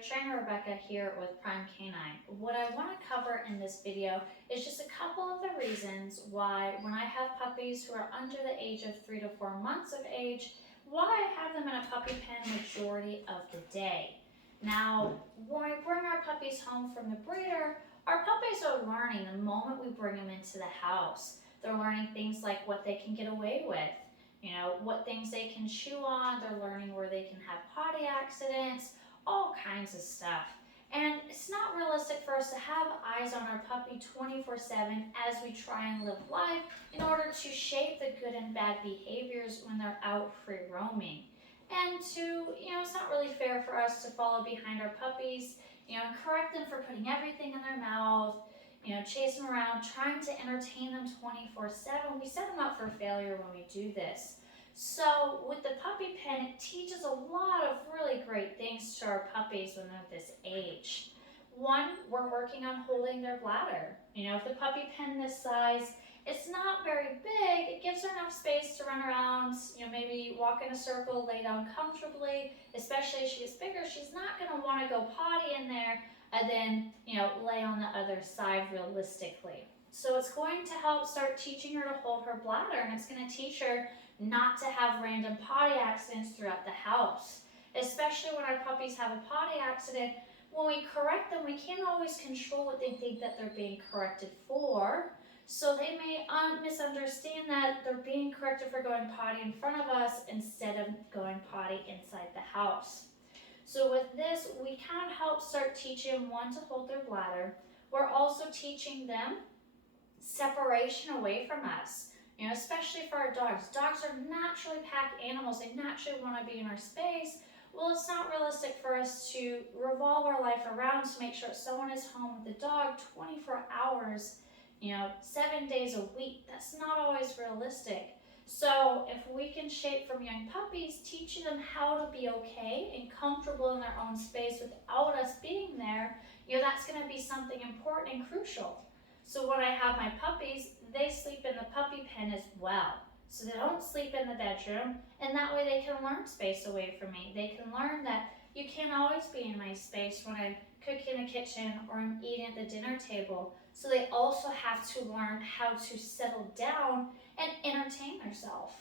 Trainer Rebecca here with Prime Canine. What I want to cover in this video is just a couple of the reasons why when I have puppies who are under the age of 3 to 4 months of age, why I have them in a puppy pen majority of the day. Now, when we bring our puppies home from the breeder, our puppies are learning the moment we bring them into the house. They're learning things like what they can get away with. What things they can chew on, they're learning where they can have potty accidents, all kinds of stuff. And it's not realistic for us to have eyes on our puppy 24/7 as we try and live life in order to shape the good and bad behaviors when they're out free roaming. And it's not really fair for us to follow behind our puppies, and correct them for putting everything in their mouth, chase them around, trying to entertain them 24/7. We set them up for failure when we do this. So with the puppy pen, it teaches a lot of really great things to our puppies when they're this age. One, we're working on holding their bladder. If the puppy pen this size, it's not very big. It gives her enough space to run around, maybe walk in a circle, lay down comfortably, especially as she gets bigger. She's not going to want to go potty in there and then, lay on the other side realistically. So it's going to help start teaching her to hold her bladder, and it's going to teach her not to have random potty accidents throughout the house. Especially when our puppies have a potty accident, when we correct them, we can't always control what they think that they're being corrected for. So they may misunderstand that they're being corrected for going potty in front of us instead of going potty inside the house. So with this, we kind of help start teaching them, one, to hold their bladder. We're also teaching them separation away from us, especially for our dogs. Dogs are naturally pack animals. They naturally want to be in our space. Well, it's not realistic for us to revolve our life around to make sure someone is home with the dog 24 hours, 7 days a week. That's not always realistic. So if we can shape from young puppies, teaching them how to be okay and comfortable in their own space without us being there, that's going to be something important and crucial. So when I have my puppies, they sleep in the puppy pen as well. So they don't sleep in the bedroom, and that way they can learn space away from me. They can learn that you can't always be in my space when I'm cooking in the kitchen or I'm eating at the dinner table. So they also have to learn how to settle down and entertain themselves.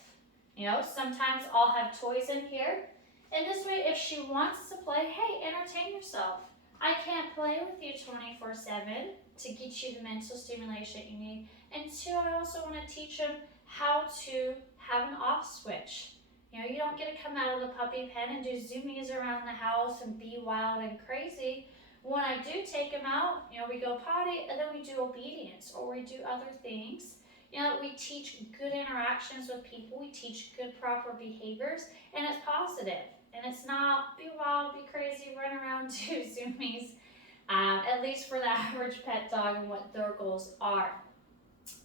Sometimes I'll have toys in here, and this way if she wants to play, hey, entertain yourself. I can't play with you 24/7 to get you the mental stimulation you need. And two, I also want to teach them how to have an off switch. You don't get to come out of the puppy pen and do zoomies around the house and be wild and crazy. When I do take them out, we go potty and then we do obedience or we do other things. We teach good interactions with people. We teach good, proper behaviors, and it's positive. And it's not be wild, be crazy, run around, do zoomies, at least for the average pet dog and what their goals are.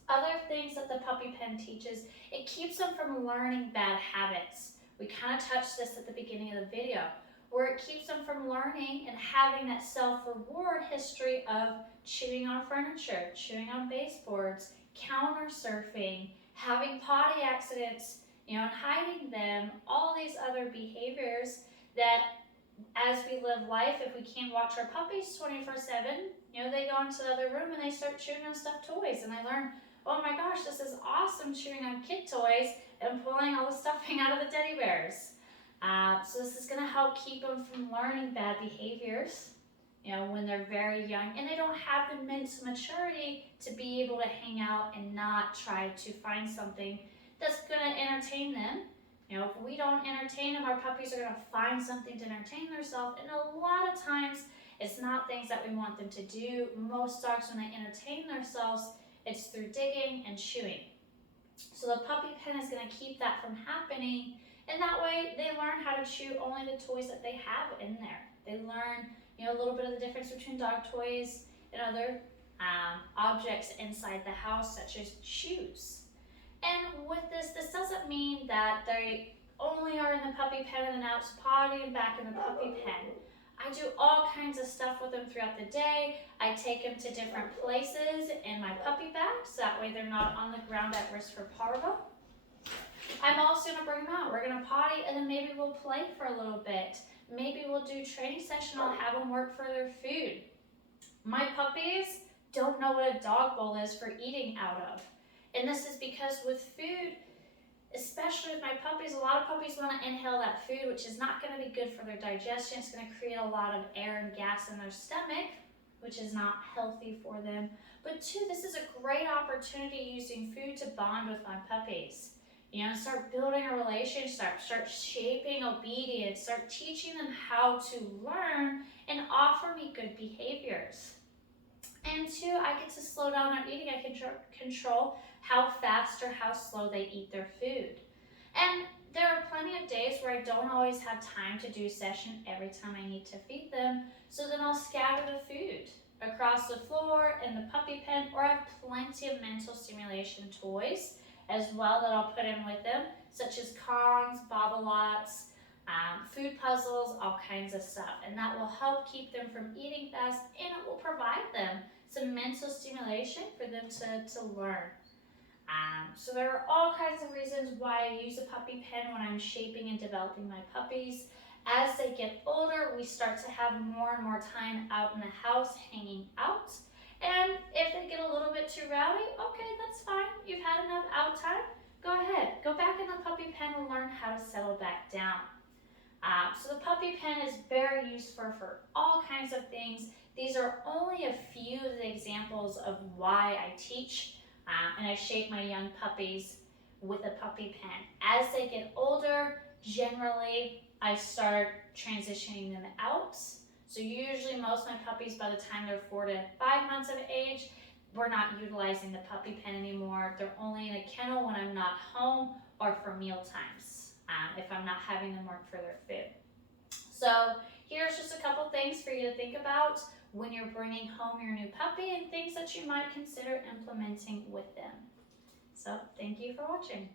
Other things that the puppy pen teaches, it keeps them from learning bad habits. We kind of touched this at the beginning of the video, where it keeps them from learning and having that self-reward history of chewing on furniture, chewing on baseboards, counter surfing, having potty accidents, and hiding them, all these other behaviors that as we live life, if we can't watch our puppies 24/7, they go into the other room and they start chewing on stuffed toys, and they learn, oh my gosh, this is awesome, chewing on kid toys and pulling all the stuffing out of the teddy bears. So this is going to help keep them from learning bad behaviors, when they're very young, and they don't have the mental maturity to be able to hang out and not try to find something that's going to entertain them. If we don't entertain them, our puppies are going to find something to entertain themselves, and a lot of times it's not things that we want them to do. Most dogs, when they entertain themselves, it's through digging and chewing. So the puppy pen is going to keep that from happening, and that way they learn how to chew only the toys that they have in there. They learn, a little bit of the difference between dog toys and other objects inside the house, such as shoes. And with this doesn't mean that they only are in the puppy pen and then out to potty and back in the puppy pen. I do all kinds of stuff with them throughout the day. I take them to different places in my puppy bag, so that way they're not on the ground at risk for parvo. I'm also going to bring them out. We're going to potty, and then maybe we'll play for a little bit. Maybe we'll do training session, I'll have them work for their food. My puppies don't know what a dog bowl is for eating out of. And this is because with food, especially with my puppies, a lot of puppies want to inhale that food, which is not going to be good for their digestion. It's going to create a lot of air and gas in their stomach, which is not healthy for them. But two, this is a great opportunity using food to bond with my puppies. Start building a relationship, start shaping obedience, start teaching them how to learn and offer me good behaviors. And two, I get to slow down their eating. I can control how fast or how slow they eat their food. And there are plenty of days where I don't always have time to do a session every time I need to feed them. So then I'll scatter the food across the floor in the puppy pen, or I have plenty of mental stimulation toys as well that I'll put in with them, such as Kongs, Bobble-Lots, food puzzles, all kinds of stuff. And that will help keep them from eating fast, and it will provide them some mental stimulation for them to learn. So there are all kinds of reasons why I use a puppy pen when I'm shaping and developing my puppies. As they get older, we start to have more and more time out in the house, hanging out. And if they get a little bit too rowdy, okay, that's fine. You've had enough out time. Go ahead, go back in the puppy pen and learn how to settle back down. So the puppy pen is very useful for all kinds of things. These are only a few of the examples of why I teach and I shape my young puppies with a puppy pen. As they get older, generally I start transitioning them out. So usually most of my puppies, by the time they're 4 to 5 months of age, we're not utilizing the puppy pen anymore. They're only in a kennel when I'm not home or for meal times, if I'm not having them work for their food. So here's just a couple things for you to think about when you're bringing home your new puppy and things that you might consider implementing with them. So thank you for watching.